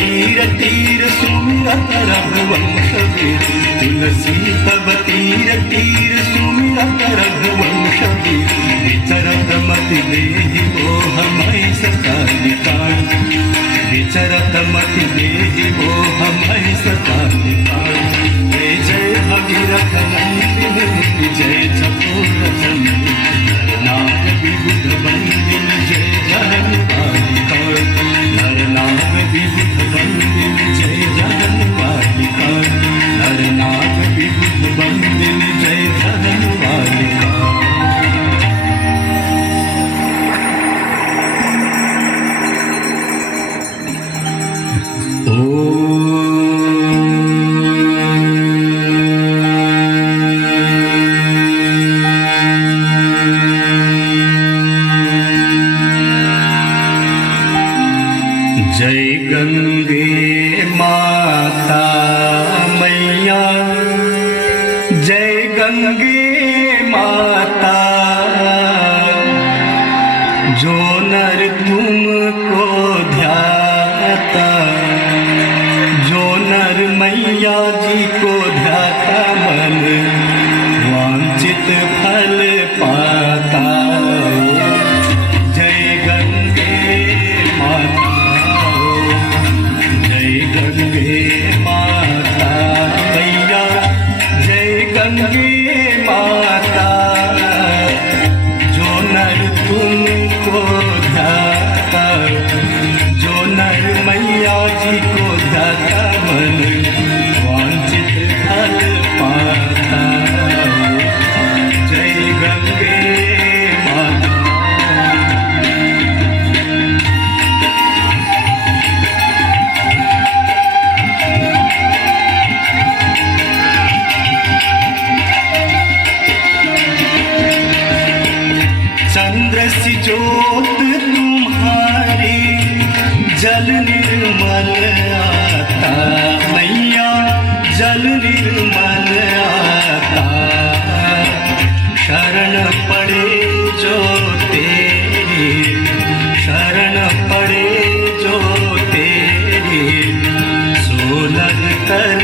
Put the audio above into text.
तीर तीर सुमिरत रघुवंशवीर तुलसी तब तीर तीर सुमिरत रघुवंशवीर विचरत मति देहि मोह मई सकालिकाल विचरत मति देहि मोह मई सकालिकाल जय जय भगीरथ नंदिनी जय चकोर चंडी नरनाग विबुध बंदिन जय जननी बालिका नरनाग विबुध बंदिन जय जननी बालिका नरनाग विबुध बंदिन जय जननी बालिका। जय गंगे माता मैया जय गंगे माता जो नर तुमको ध्याता जो नर मैया जी को ध्याता मन वांछित फल पाता। जय गंगे माता गंगे माता मैया जय गंगे माता जो नर तुमको ध्याता जो नर मैया जी को ध्याता मन वांछित फल पाता। जय गंगे माता चंद्र सी ज्योत तुम्हारी जल निर्मल आता मैया जल निर्मल आता शरण पड़े जो तेरी शरण पड़े जो तेरी सोलग कर